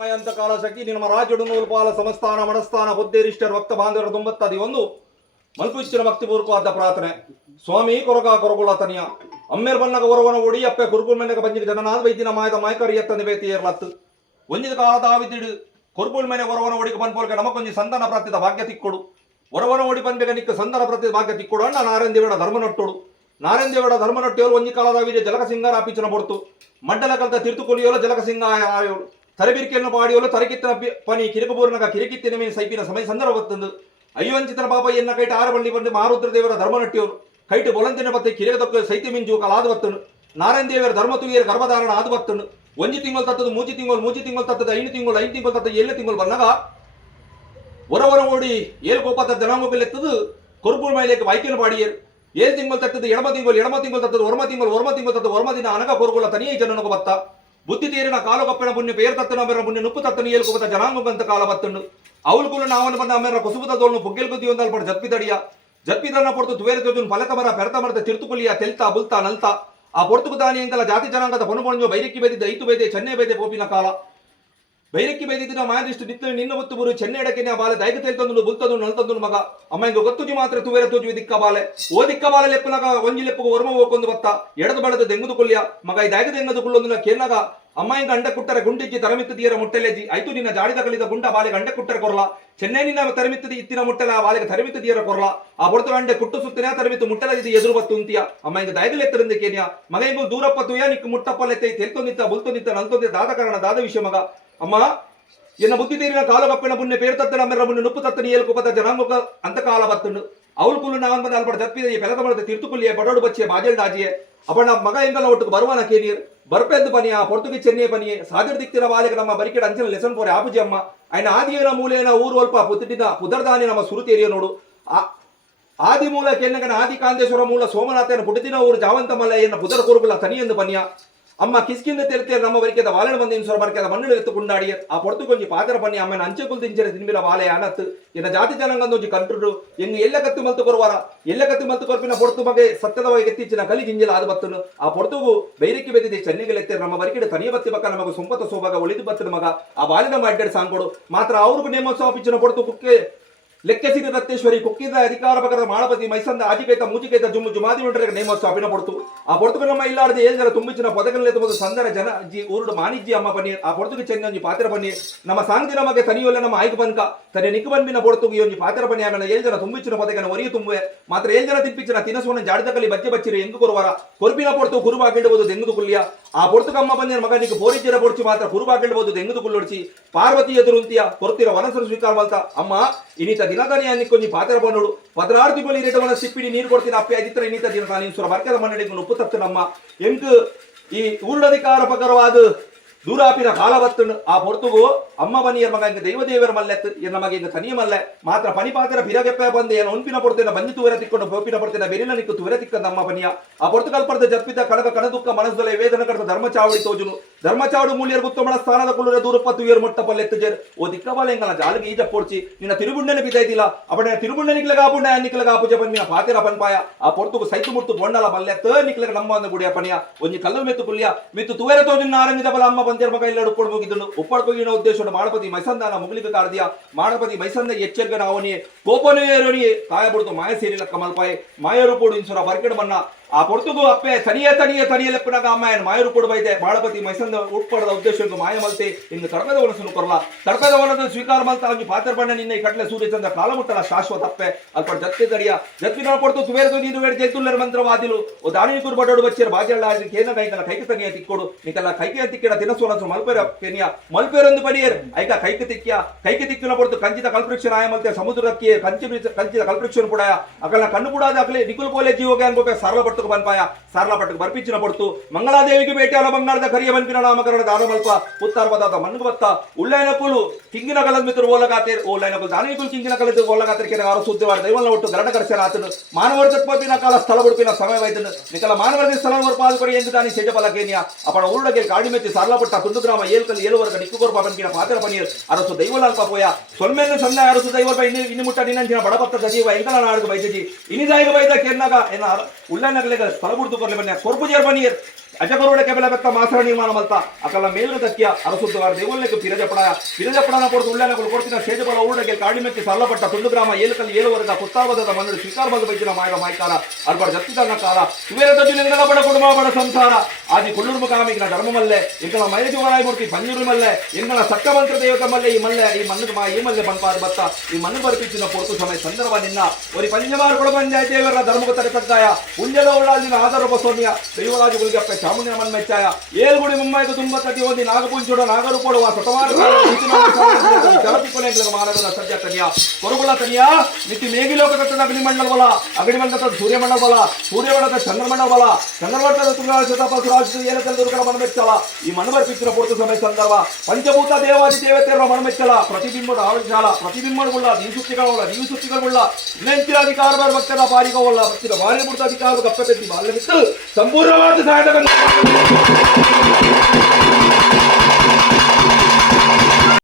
ಕಾಲ ಶಕಿ ನಿಮ್ಮ ರಾಜ್ಯಡು ನೂಲ್ಪಾಲ ಸಮಸ್ಥಾನ ಮನಸ್ಥಾನ ಬುದ್ಧಿರಿಷ್ಟರ ಭಕ್ತ ಬಾಂಧವರ 91 ಮಲ್ಪಿಚ್ಚಿನ ಭಕ್ತಿಪೂರ್ವಕವಾದ ಪ್ರಾರ್ಥನೆ. ಸ್ವಾಮಿ ಕೊರಗ ಕೊರಗುಳ ತನಿಯ ಅಮ್ಮೇರ್ ಬನ್ನಗ ಹೊರವನ ಓಡಿ ಅಪ್ಪೆ ಕುರುಕುಲ್ ಮನೆಗೆ ಬಂಜಿಗೆ ಜನನಾದ ವೈದ್ಯನ ಮಾಯದ ಮಾಯಕರಿ ಎತ್ತಂದು ಬೇತಿಯರ್ಲತ್ತು ಒಂಜಿದ ಕಾಲದ ಆವಿದಿಡು ಕುರುಕುಲ್ ಮನೆ ಹೊರವನ ಓಡಿಗೆ ಬಂದ್ಪೋಲ್ಕೆ ನಮಕೊಂಜಿ ಸಂತಾನ ಪ್ರಾಪ್ತಿದ ಭಾಗ್ಯ ತಿಕ್ಕೊಡು ಹೊರವನ ಓಡಿ ಬಂದ್ಬೇಕ ನಿಕ್ಕ ಸಂತಾನ ಪ್ರಾಪ್ತಿದ ಭಾಗ್ಯ ತಿಕ್ಕೊಡು ಅಣ್ಣ ನಾರಾಯಣದೇವರ ಧರ್ಮನೊಟ್ಟೋಡು ನಾರಾಯಣದೇವರ ಧರ್ಮನೊಟ್ಟಿಯವರು ಒಂಜಿ ಕಾಲದ ಆವಿದೆ ಜಲಕ ಸಿಂಗಾರ ಆಪಿಚನ ಬಡ್ತು ಮಂಡಲ ಕಲ್ತ ತೀರ್ಥುಕೊಲಿಯೋಲ ಜಲಕ ಸಿಂಗ ಆಯೋಳು ತರಬಿರಿಕೆಯನ್ನು ಪಾಡಿಯೋಲು ತರಕಿತ್ತಿನ ಪನಿ ಕಿರಕಪೂರ್ಣಗ ಕಿರಿಕಿತ್ತಿನ ಮೇಲೆ ಸೈಪಿನ ಸಮಯ ಸಂದರ್ಭ ಬತ್ತಂದು ಅಯ್ಯವಂಚಿತನ ಪಾಪ ಎನ್ನ ಕೈಟ ಆರಬಳ್ಳಿ ಬಂದು ಮಾರುದ್ರ ದೇವರ ಧರ್ಮನಟ್ಟಿಯವರು ಕೈಟು ಬೊಲಂತಿನ ಬತ್ತೆ ಕಿರಿಕದೊಕ್ಕ ಸೈತಿ ಮಿಂಜು ಕಾಲಾದ ಬತ್ತನು ನಾರಾಯಣ ದೇವರ ಧರ್ಮ ತುಗಿಯರ ಗರ್ಭಧಾರಣ ಆದ ಬತ್ತನು ಒಂಜಿ ತಿಂಗಳು ತತ್ತದು ಮೂಜಿ ತಿಂಗಳು ತತ್ತದು 5 ತಿಂಗಳು ತತ್ತದು 7 ತಿಂಗಳು ಬಂದಾಗ ಹೊರವರ ಓಡಿ ಏಳು ಕೋಪದ ಜನಾಂಗದಲ್ಲಿ ಎತ್ತದು ಕೊರ್ಪುರ್ ಮೈಲೇಕ ಬೈಕಿನ ಪಾಡಿಯರು 7 ತಿಂಗಳು ತತ್ತದು ಎಡಮ ತಿಂಗಳು ತತ್ತದು ಒರ್ಮ ತಿಂಗಳು ತತ್ತದು ಒರ್ಮ ದಿನ ಅನಗ ಕೊರ್ಗುಲ ತನಿಯೇ ಜನನಗ ಬತ್ತ ಬುದ್ಧಿ ತೀರಿನ ಕಾಲು ಕಪ್ಪಿನ ಪುಣ್ಯ ಪೇರು ತತ್ತನ ಅಮೆರ ಪುಣ್ಯ ನುಪ್ಪು ತತ್ತನ ಏಲ್ಕೋಬತ್ತ ಜನಾಂಗಂತ ಕಾಲ ಬತ್ತಂಡು ಅವಳುಕುಲು ನಾವನು ಬಂದ ಅಮೆರ ಕುಸುಬದ ದೋಳ್ನು ಪೊಗ್ಗೆಲ್ ಗುದ್ದಿ ಒಂದಲ್ ಪಡ ಜಪ್ಪಿದಡಿಯ ಜಪ್ಪಿದನ್ನ ಪೊರ್ತು ತುವೇರೆ ತೋಜುನ್ ಫಲಕ ಮರ ಪೆರತ ಮರದ ತಿರ್ತುಕುಲಿಯ ತೆಲ್ತಾ ಬುಲ್ತಾ ನಲ್ತಾ ಆ ಪೊರ್ತುಕು ದಾನಿ ಎಂಕಲ ಜಾತಿ ಜನಾಂಗದ ಪೊಣುಪೊಣಜು ಬೈರಕ್ಕಿ ಬೇದಿದ್ದ ಐತು ಬೇದೆ ಚೆನ್ನೆ ಬೇದೆ ಪೋಪಿನ ಕಾಲ ಬೈರಕ್ಕಿ ಬೇದಿದ್ದ ಮಾಯದಿಷ್ಟು ನಿತ್ತು ನಿನ್ನ ಹೊತ್ತು ಬರು ಚೆನ್ನೆ ಎಡಕ್ಕೆ ಬಾಲೆ ದೈಕ ತೇಲ್ತಂದು ಬುಲ್ತಂದು ನಲ್ತಂದು ಮಗ ಅಮ್ಮ ಹಿಂಗ ಗೊತ್ತುಜಿ ಮಾತ್ರ ತುವೇರೆ ತೋಜು ದಿಕ್ಕ ಬಾಲೆ ಓ ದಿಕ್ಕ ಬಾಲೆ ಲೆಪ್ಪನಾಗ ಒಂಜಿ ಲೆಪ್ಪಗ ವರ್ಮ ಹೋಗೊಂದು ಬತ್ತ ಎಡದು ಬಡದು ದೆಂಗುದು ಕೊಲ್ಲಿಯ ಮಗ ಈ ದೈಕ ದೆಂಗದು ಕುಳ್ಳೊಂದು ಕೇನಾಗ ಅಮ್ಮ ಹಿಂಗ ಅಂಡ ಕುಟ್ಟರೆ ಗುಂಡಿಜ್ಜಿ ತರಮಿತ್ತು ತೀರ ಮುಟ್ಟೆಲೆಜಿ ಆಯ್ತು ನಿನ್ನ ಜಾಡಿದ ಕಲಿದ ಗುಂಡ ಬಾಲೆಗೆ ಅಂಡ ಕುಟ್ಟರೆ ಕೊರಲ ಚೆನ್ನೈ ನಿನ್ನ ತರಮಿತ್ತದ ಇತ್ತಿನ ಮುಟ್ಟೆಲ ಆ ಬಾಲೆಗೆ ತರಮಿತ್ತು ತೀರ ಕೊರಲ ಆ ಬಡ್ತು ಅಂಡೆ ಕುಟ್ಟು ಸುತ್ತಿನ ತರಮಿತ್ತು ಮುಟ್ಟೆಲದಿ ಎದುರು ಬತ್ತು ಅಂತೀಯ ಅಮ್ಮ ಹಿಂಗ ದೈಗಲೆತ್ತರಿಂದ ಕೇನಿಯ ಮಗ ಹಿಂಗ ದೂರಪ್ಪ ತುಯ ನಿಕ್ಕ ಮುಟ್ಟಪ್ಪಲೆತ್ತೆ ತೆಲ್ತು ನಿತ್ತ ಬುಲ್ತು ನಿತ್ತ ನಲ್ತೊಂದಿ ದಾದ ಕಾರಣ ದಾದ ವಿಷಯ ಮಗ ಅಮ್ಮ ಎನ್ನ ಬುದ್ಧಿ ತೀರಿನ ಕಾಲು ಕಪ್ಪಿನ ಪುಣ್ಯ ಪೇರು ತತ್ತನ ಮೆರ ಮುನ್ನ ನುಪ್ಪು ತತ್ತನ ಏಲ್ಕೋಪದ ಜನಾಂಗ ಅಂತ ಕಾಲ ಬತ್ತುಂಡು ಅವಳು ಕುಲ್ಲು ನಾವನ್ ಬಂದ ಅಲ್ಪಡ ಜಪ್ಪಿದ ಬೆಲದ ಬಡದ ತಿರ್ತುಕುಲ್ಲಿಯ ಬಡೋಡು ಬಚ್ಚೆ ಬಾಜೆಲ್ ಡಾಜಿಯೆ ಅಪ್ಪಣ್ಣ ಮಗ ಎಂಗಲ್ಲ ಒಟ್ಟಿಗೆ ಬರುವನ ಕೇನೀರ್ ಬರ್ಪೆದ್ದು ಪನಿಯ ಪೊರ್ತುಗಿ ಚೆನ್ನೈ ಪನಿಯೆ ಸಾಗರ ದಿಕ್ತಿನ ಬಾಲೆಗೆ ನಮ್ಮ ಬರಿಕೆಡ ಅಂಚಿನ ಲೆಸನ್ ಪೋರೆ ಆಪುಜಿ ಅಮ್ಮ ఆయన ಆದಿಯನ ಮೂಲೆಯನ ಊರು ಅಲ್ಪ ಪುತ್ತಿಟ್ಟಿನ ಪುದರ್ದಾನಿ ನಮ್ಮ ಸುರುತೇರಿಯ ನೋಡು ಆದಿ ಮೂಲ ಕೆನ್ನಗನ ಆದಿ ಕಾಂತೇಶ್ವರ ಮೂಲ ಸೋಮನಾಥನ ಪುಟ್ಟಿನ ಊರು ಜಾವಂತ ಮಲ್ಲಯ್ಯನ ಪುದರ ಕುರುಕುಲ ತನಿಯೆಂದು ಪನಿಯ ಅಮ್ಮ ಕಿಸ್ಕಿಂದ ತೆಲ್ತೇರು ನಮ್ಮ ಬರಿಕೆದ ವಾಲನ ಬಂದಿನ ಸ್ವರ ಬರಿಕೆದ ಮಣ್ಣು ಎತ್ತು ಕುಂಡಾಡಿಯ ಆ ಪೊರ್ತು ಕೊಂಚಿ ಪಾತ್ರ ಪನ್ನಿ ಅಮ್ಮನ ಅಂಚೆ ಕುಲ್ ತಿಂಚರೆ ತಿನ್ಬಿರ ವಾಲೆಯ ಅನತ್ತು ಇನ್ನ ಜಾತಿ ಜನಾಂಗಂದ ಒಂಜಿ ಕಂಟ್ರು ಎಂಗ್ ಎಲ್ಲ ಕತ್ತು ಮಲ್ತು ಕೊರುವಾರ ಎಲ್ಲ ಕತ್ತು ಮಲ್ತು ಕೊರ್ಪಿನ ಪೊರ್ತು ಮಗೆ ಸತ್ಯದವಾಗಿ ಎತ್ತಿಚ್ಚಿನ ಕಲಿ ಗಿಂಜಲ ಆದ ಬತ್ತನು ಆ ಪೊರ್ತುಗು ಬೈರಿಕೆ ಬೆದಿದೆ ಚೆನ್ನಿಗೆಲೆತ್ತೇರು ನಮ್ಮ ಬರಿಕೆಡೆ ತನಿಯ ಬತ್ತಿ ಬಕ್ಕ ನಮಗೆ ಸೊಂಪತ ಸೋಭಾಗ ಒಳಿದು ಬತ್ತದ ಮಗ ಆ ಬಾಲಿನ ಅಡ್ಡಾಡಿ ಸಾಂಗ್ಕೊಡು ಮಾತ್ರ ಅವ್ರಿಗೂ ನೇಮೋತ್ಸವ ಪಿಚ್ಚಿನ ಪೊರ್ತು ಕುಕ್ಕೆ ಲೆಕ್ಕಸಿರಿ ರತ್ತೇಶ್ವರಿ ಕುಕ್ಕಿದ ಅಧಿಕಾರ ಪ್ರಕಾರ ಮಾಳಪತಿ ಮೈಸಂದ ಆಜಿಕೈತ ಮೂಜಿಕೈತ ಜುಮ್ಮು ಜುಮಾದಿ ಉಂಟರೆ ನೇಮೋತ್ಸವ ಅಪಿನ ಪೊಡ್ತು ಆ ಪೊರ್ತುಕು ನಮ್ಮ ಇಲ್ಲಾಡದೆ ಏಳು ಜನ ತುಂಬಿಚಿನ ಪದಕಲ್ಲೇ ತುಂಬ ಸಂದರ ಜನ ಜಿ ಊರುಡು ಮಾನಿಜ್ಜಿ ಅಮ್ಮ ಬನ್ನಿ ಆ ಪೊರ್ತುಕು ಚೆನ್ನೊಂಜಿ ಪಾತ್ರ ಬನ್ನಿ ನಮ್ಮ ಸಾಂಗ್ದಿ ನಮಗೆ ತನಿಯೋಲ್ಲ ನಮ್ಮ ಆಯ್ಕೆ ಬಂಕ ತನೆ ನಿಕ್ ಬಂಬಿನ ಪೊರ್ತುಕು ಈ ಒಂಜಿ ಪಾತ್ರ ಬನ್ನಿ ಆಮೇಲೆ 7 ಜನ ತುಂಬಿಚಿನ ಪದಕನ ಒರಿಯು ತುಂಬುವೆ ಮಾತ್ರ 7 ಜನ ತಿಪ್ಪಿಚಿನ ತಿನಸುವನ ಜಾಡಿದ ಕಲಿ ಬಚ್ಚೆ ಬಚ್ಚಿರಿ ಎಂಗು ಕೊರುವಾರ ಕೊರ್ಪಿನ ಪೊರ್ತು ಕುರುಬಾಗಿಡಬಹುದು ದೆಂಗುದು ಕುಲ್ಲಿಯ ಆ ಪೊರ್ತುಕು ಅಮ್ಮ ಬಂದಿನ ಮಗ ನಿಕ್ ಬೋರಿಜ್ಜರ ಪೊಡ್ಚಿ ಮಾತ್ರ ಕುರುಬಾಗಿಡಬಹುದು ದೆಂಗುದು ಕುಲ್ಲೊಡ್ಚಿ ಪಾರ್ವತಿ ಎದುರುಂತಿಯ ಕೊರ್ತಿರ ವನಸರು ಸ್ವೀಕಾರ ಮಲ್ತ ಅಮ್ಮ ಇನ್ನಿತ ದಿನದನಿಯ ನಿಕ್ಕೊಂಜಿ ಪಾತ್ರ ಬಂದೋಡು 16 ತಿಂಗಳು ಇರೇಟವನ ಸಿಪ್ಪಿಡಿ ನೀರು ಕೊಡ್ತೀನಿ ಅಪ್ಪೆ ಅದಿತ್ರ ಇನ್ನಿತ ದಿನ ತಾನು ಸುರ ಬರ್ಕದ ಮಣ್ಣಡಿಗೆ ಉಪ್ಪು ತಪ್ಪು ನಮ್ಮ ಎಂಟು ಈ ಊರ್ಡಧಿಕಾರ ಪ್ರಕಾರವಾದ ದೂರಾಪಿನ ಕಾಲ ಬತ್ತುಂಡು ಆ ಪೊರ್ತುಗು ಅಮ್ಮ ಬನಿಯರ್ ಮಗ ಇಂಗ ದೈವದೇವರ ಮಲ್ಲೆತ್ತು ಎನ್ನ ಮಗ ಇಂಗ ತನಿಯ ಮಲ್ಲೆ ಮಾತ್ರ ಪನಿ ಪಾತ್ರ ಪಿರಗೆಪ್ಪ ಬಂದೆ ಏನು ಒನ್ಪಿನ ಪೊರ್ತೇನ ಬಂಜಿ ತೂವರ ತಿಕ್ಕೊಂಡು ಬೋಪಿನ ಪೊರ್ತೇನ ಬೆರಿನ ನಿಕ್ಕು ತುವರ ತಿಕ್ಕಂದ ಅಮ್ಮ ಬನಿಯ ಆ ಪೊರ್ತುಗಲ್ ಪಡೆದ ಜಪ್ಪಿದ ಕನಕ ಕಣದುಕ್ಕ ಮನಸ್ಸದಲ್ಲೇ ವೇದನ ಕಡದ ಧರ್ಮಚಾವಡಿ ತೋಜುನು ಧರ್ಮಚಾವಡು ಮೂಲ್ಯರ್ ಗುತ್ತಮಣ ಸ್ಥಾನದ ಕುಲ್ಲುರ ದೂರಪ್ಪತ್ತು ಏರು ಮೊಟ್ಟ ಪಲ್ಲೆತ್ತು ಜೇರ್ ಓ ದಿಕ್ಕಬಾಲ ಎಂಗಲ ಜಾಲಿಗೆ ಈಜ ಪೋಡ್ಚಿ ನಿನ್ನ ತಿರುಬುಂಡನೆ ಬಿದ್ದೈತಿಲ್ಲ ಅಪಡೆ ತಿರುಬುಂಡ ನಿಕ್ಲಗ ಆಪುಂಡ ನಿಕ್ಲಗ ಆಪುಜ ಬನ್ನಿನ ಪಾತೆರ ಪನ್ಪಾಯ ಆ ಪೊರ್ತುಗು ಸೈತು ಮುಟ್ಟು ಬೊಂಡಲ ಮಲ್ಲೆತ್ತು ನಿಕ್ಲಗ ನಮ್ಮ ಅಂದ ಗುಡಿಯ ಪನಿಯ ಒಂಜಿ ಕಲ್ಲು ಮೆತ್ತು ಕುಲ್ಯ ಮಿತ್ತು ತುವರ ತೋಜುನ ನಾರಂಗಿದ ಬಲ ಅಮ್ಮ ಬಂದಿರ ಮಗ ಇಲ್ಲ ಉಡ್ಕೊಂಡು ಹೋಗಿದ್ದನು ಉಪ್ಪಡ್ಕೋಗಿನ ಉದ್ದೇಶ ಮಾಳಪತಿ ಮೈಸಂದಾನ ಮುಗ್ಲಿಕ ಕಾರ್ದಿಯ ಮಾಳಪತಿ ಮೈಸಂದ ಎಚ್ಚರಿಕೆ ಅವನಿಯೇ ಕೋಪನೇರನಿಯೇ ಕಾಯಬಿಡ್ತು ಮಾಯ ಸೇರಿಲ ಕಮಲ್ಪಾಯ್ ಮಾಯರೂಪೋಡು ಇನ್ಸುರ ಬರ್ಕೆಡ್ ಬನ್ನ ಆ ಪೊರ್ತುಗು ಅಪ್ಪೆ ತನಿಯ ಲೆಪ್ಪನಾಗ ಅಮ್ಮ ಏನು ಮಾಯರು ಕೊಡಬೈತೆ ಬಾಳಪತಿ ಮೈಸಂದ ಉಟ್ಪಡದ ಉದ್ದೇಶ ಮಾಯ ಮಲ್ತೆ ಇನ್ನು ತಡಪದ ವನಸನ್ನು ಕೊರಲ ತಡಪದ ವನದ ಸ್ವೀಕಾರ ಮಲ್ತ ಅವ್ನಿ ಪಾತ್ರ ಬಣ್ಣ ನಿನ್ನ ಈ ಕಟ್ಲೆ ಸೂರ್ಯ ಚಂದ್ರ ಕಾಲ ಮುಟ್ಟಲ ಶಾಶ್ವತ ಅಪ್ಪೆ ಅಲ್ಪ ಜತ್ತೆ ತಡಿಯ ಜತ್ತಿನ ಪೊರ್ತು ತುವೇರ್ದು ನೀನು ಬೇಡ ಜೈತುಲ್ಲರ ಮಂತ್ರವಾದಿಲು ಓ ದಾನಿ ಕುರು ಬಡೋಡು ಬಚ್ಚಿರ ಬಾಜೆಲ್ಲ ಕೇನ ಕೈಕಲ ಕೈಕ ತನಿಯ ತಿಕ್ಕೋಡು ನಿಕಲ್ಲ ಕೈಕೆ ತಿಕ್ಕಿಡ ತಿನಸೋನಸು ಮಲ್ಪೇರ ಕೆನಿಯ ಮಲ್ಪೇರೊಂದು ಬಡಿಯರ್ ಐಕ ಕೈಕ ತಿಕ್ಕಿನ ಪೊರ್ತು ಕಂಚಿತ ಕಲ್ಪೃಕ್ಷ ಆಯ ಮಲ್ತೆ ಸಮುದ್ರಕ್ಕೆ ಕಂಚಿತ ಕಲ್ಪೃಕ್ಷ ಕೂಡ ಅಕಲ್ನ ಕಣ್ಣು ಕೂಡ ಅಕಲೆ ನಿಕುಲ್ ಪೋಲೆ ಜೀವಗೆ ಅನ್ಬೋಕೆ ಸರಳ ಪಟ್ಟು ಬನ್ಪಾಯ ಸಾರ್ಲ ಪಟ್ಟಕ್ಕೆ ಬರ್ಪಿಚ್ಚಿನ ಪಡ್ತು ಮಂಗಳಾದೇವಿಗೆ ಭೇಟಿಯಾಲ ಬಂಗಾಳದ ಕರಿಯ ಬನ್ಪಿನ ನಾಮಕರಣ ದಾನ ಮಲ್ಪ ಉತ್ತಾರ ಪದಾರ್ಥ ಮಣ್ಣು ಬತ್ತ ಉಳ್ಳೈನ ಕುಲು ಕಿಂಗಿನ ಕಲದ ಮಿತ್ರ ಓಲಗಾತೇರ್ ಓಲೈನ ಕುಲು ದಾನಿ ಕುಲು ಕಿಂಗಿನ ಕಲದ ಓಲಗಾತೇರ್ ಕೆನ ಆರು ಸುದ್ದಿ ವಾಡ ದೈವನ ಒಟ್ಟು ಗರಡ ಕರ್ಸನ ಆತನು ಮಾನವರ ತಪ್ಪಪಿನ ಕಾಲ ಸ್ಥಳ ಬುಡ್ಪಿನ ಸಮಯವಾಯ್ತನು ನಿಕಲ ಮಾನವರ ಸ್ಥಳ ವರ್ಪಾದ ಕೊಡಿ ಎಂದು ದಾನಿ ಸೇಜಪಲ ಕೇನಿಯ ಅಪಣ ಊರಡಗೆ ಕಾಡಿ ಮೆಚ್ಚಿ ಸಾರ್ಲ ಪಟ್ಟ ತುಂಡು ಗ್ರಾಮ ಏಲ್ಕಲ್ ಏಳುವರ್ಗ ನಿಕ್ಕುಗೋರ್ಪ ಬನ್ಪಿನ ಪಾತ್ರ ಪನೀರ್ ಅರಸು ದೈವಲಾಲ್ಪ ಪೋಯ ಸೊಲ್ಮೆನ್ನು ಸಂದ ಅರಸು ದೈವಲ್ಪ ಇನ್ನು ಮುಟ್ಟ ನಿನ್ನಂಚಿನ ಬಡಪತ್ತ ಸಜೀವ ಎಂಕಲ ನಾಡುಗ ಬೈತಜಿ ಇನಿದಾಯಿಗ ಬೈದ ಕೆನ್ನಾಗ ಏನ ಉಳ್ಳೈನಗಲೆಗ ಸ್ಥಳ ಬುಡ್ದು ಕೊರ್ಲೆ ಬನ್ನಿ ಕೊರ್ಪುಜೇರ್ ಬನ್ನಿಯರ್ ಅಜಗರುಡ ಕೆಬಲ ಬೆತ್ತ ಮಾಸರ ನಿರ್ಮಾಣ ಮಲ್ತ ಅಕಲ್ಲ ಮೇಲು ತಕ್ಕಿಯ ಅರಸುದ್ದವಾರ ದೇವಲ್ಲಕ್ಕೆ ಪಿರಜಪಡನ ಕೊಡ್ತು ಉಳ್ಳನ ಕೊಡ್ತಿನ ಶೇಜಬಲ ಊರಗೆ ಕಾಡಿಮೆಚ್ಚಿ ಸರಳಪಟ್ಟ ತುಂಡು ಗ್ರಾಮ ಏಲಕಲ್ಲಿ ಏಳುವರೆಗ ಪುತ್ತಾವದ ಮಣ್ಣು ಶ್ರೀಕಾರಬದ ಬೈಜಿನ ಮಾಯದ ಮಾಯ್ಕಾರ ಅಲ್ಬಡ ಜತ್ತಿದನ್ನ ಕಾಲ ಇವೇರ ತಜ್ಜಿನ ಬಡ ಕುಟುಂಬ ಬಡ ಸಂಸಾರ ಆದಿ ಕುಳ್ಳೂರು ಮುಖಾಮಿಗಿನ ಧರ್ಮ ಮಲ್ಲೆ ಎಂಗಳ ಮೈಜುವರಾಯ ಮೂರ್ತಿ ಪಂಜೂರು ಮಲ್ಲೆ ಎಂಗಳ ಸಟ್ಟಮಂತ್ರ ದೇವತ ಮಲ್ಲೆ ಈ ಮಲ್ಲೆ ಈ ಮಲ್ಲೆ ಬನ್ಪಾದ ಬತ್ತ ಈ ಮಣ್ಣು ಬರ್ಪಿಚ್ಚಿನ ಪೊರ್ತು ಸಮಯ ಸಂದರ್ಭ ನಿನ್ನ ಒರಿ ಪಂಜಮಾರು ಕೊಡ ಪಂಚಾಯತ್ ದೇವರ ಧರ್ಮಕ ತಡೆಸಕ್ಕಾಯ ಪುಣ್ಯದ ಉಳ್ಳಾದಿನ ಆಧಾರ ಬಸೋನಿಯ ದೈವರಾಜುಗಳಿಗೆ ಅಪ್ಪ ಚಾಮುಂಡಿನ ಮನ್ಮೆಚ್ಚಾಯ ಏಳ್ಗುಡಿ ಮುಂಬೈದು ತುಂಬ ತಟಿ ಒಂದು ನಾಗಪುಂಚೋಡ ನಾಗರೂಪಡುವ ಸತಮಾನ ಜಲತಿ ಕೊನೆಗಳ ಮಾನವನ ಸದ್ಯ ತನಿಯ ಕೊರಗುಳ ತನಿಯ ಮಿತಿ ಮೇಗಿಲೋಕ ತಟ್ಟದ ಅಗ್ನಿಮಂಡಲ ಬಲ ಅಗ್ನಿಮಂಡಲದ ಸೂರ್ಯಮಂಡಲ ಬಲ ಸೂರ್ಯಮಂಡಲದ ಚಂದ್ರಮಂಡಲ ಬಲ ಚಂದ್ರಮಂಡಲದ ತುಲಾಶತಪಸುರಾಜ ಏಲಕಲ್ ದುರ್ಗರ ಮನಮೆಚ್ಚಲ ಈ ಮನವರ್ಪಿಚ್ಚಿನ ಪೂರ್ತಿ ಸಮಯ ಸಂದರ್ಭ ಪಂಚಭೂತ ದೇವಾದಿ ದೇವತೆಯರ ಮನಮೆಚ್ಚಲ ಪ್ರತಿಬಿಂಬದ ಆವಿರ್ಜಾಲ ಪ್ರತಿಬಿಂಬಗಳ ನೀಸುತ್ತಿಗಳ ನೆಂಚಿನ ಅಧಿಕಾರ ಭಕ್ತರ ಬಾರಿಗವಲ್ಲ ಭಕ್ತಿರ ಬಾರಿ ಮುಡ್ತ ಅಧಿಕಾರ ಗಪ್ಪ ಬೆತ್ತಿ ಬಾಲ್ಯ ಬಿಟ್ಟು ಸಂಪೂರ್ಣವಾದ ಸಹಾಯಕ